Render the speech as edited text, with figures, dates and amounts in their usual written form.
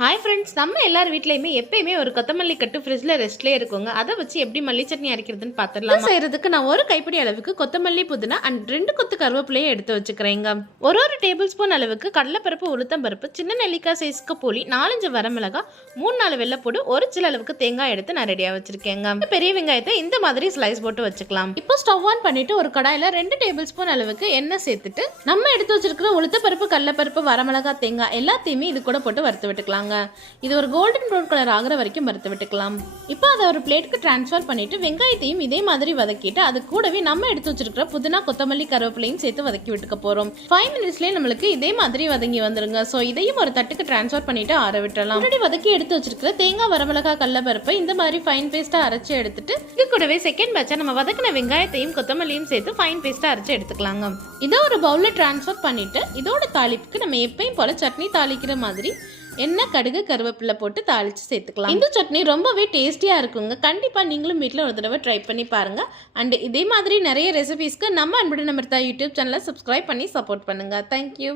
Hi friends, நம்ம எல்லார் வீட்லையுமே எப்பயுமே ஒரு கொத்தமல்லி கட்டு ஃப்ரிட்ஜில் ரெஸ்ட்லேயே இருக்குங்க. அதை வச்சு எப்படி மல்லி சட்னி அரைக்கிறதுன்னு பார்த்துடலாம். செய்யறதுக்கு நான் ஒரு கைப்பிடி அளவுக்கு கொத்தமல்லி புதினா அண்ட் 2 கொத்து கருவேப்பிலையை எடுத்து வச்சுக்கிறேங்க. ஒரு டேபிள் ஸ்பூன் அளவுக்கு கடலைப்பருப்பு, உளுத்தம்பருப்பு, சின்ன நெல்லிக்காய் சைஸ்க்கு புளி, 4-5 வரமிளகா, 3-4 வெள்ளைப்பூடு, ஒரு சில அளவுக்கு தேங்காய் எடுத்து நான் ரெடியாக வச்சிருக்கேங்க. பெரிய வெங்காயத்தை இந்த மாதிரி ஸ்லைஸ் போட்டு வச்சுக்கலாம். இப்போ ஸ்டவ் ஆன் பண்ணிட்டு ஒரு கடாயில் 2 டேபிள் ஸ்பூன் அளவுக்கு எண்ணெய் சேர்த்துட்டு நம்ம எடுத்து வச்சிருக்கிற உளுத்தப்பருப்பு, கடலைப்பருப்பு, வரமிளகா, தேங்காய் எல்லாத்தையுமே இது கூட போட்டு வறுத்து விட்டுக்கலாம். இது ஒரு கோல்டன் ப்ரௌன் கலர் ஆகுற வரைக்கும் வறுத்து விட்டுக்கலாம். இப்போ அதை ஒரு பிளேட்டுக்கு டிரான்ஸ்ஃபர் பண்ணிட்டு வெங்காயத்தையும் இதே மாதிரி வதக்கிட்டு அது கூடவே நம்ம எடுத்து வச்சிருக்கிற புதினா, கொத்தமல்லி, கருவேப்பிலையும் சேர்த்து வதக்கி விட்டுக்க போறோம். 5 மினிட்ஸ்லயே நம்மளுக்கு இதே மாதிரி வதங்கி வந்துருங்க. ஸோ இதையும் ஒரு தட்டுக்கு டிரான்ஸ்ஃபர் பண்ணிட்டு ஆற விட்டுறலாம். முன்னாடி வதக்கி எடுத்து வச்சிருக்கிற தேங்காய், வரமிளகா, கடலைப்பருப்பை இந்த மாதிரி ஃபைன் பேஸ்டா அரைச்சு எடுத்துட்டு இது கூடவே செகண்ட் பேட்சா நம்ம வதக்கின வெங்காயத்தையும் கொத்தமல்லியும் சேர்த்து ஃபைன் பேஸ்டா அரைச்சு எடுத்துக்கலாங்க. இதை ஒரு பவுல்ல டிரான்ஸ்ஃபர் பண்ணிட்டு இதோட தாளிப்புக்கு நம்ம எப்பயும் போல சட்னி தாளிக்கிற மாதிரி எண்ணெய், கடுகு, கருவேப்பிலை போட்டு தாளிச்சு சேர்த்துக்கலாம். இந்த சட்னி ரொம்பவே டேஸ்டியா இருக்குங்க. கண்டிப்பா நீங்களும் வீட்டில் ஒரு தடவை ட்ரை பண்ணி பாருங்க. அண்ட் இதே மாதிரி நிறைய ரெசிபிஸ்க்கு நம்ம அன்புடன் அமிர்தா யூடியூப் சேனலை சப்ஸ்கிரைப் பண்ணி சப்போர்ட் பண்ணுங்க. தேங்க்யூ.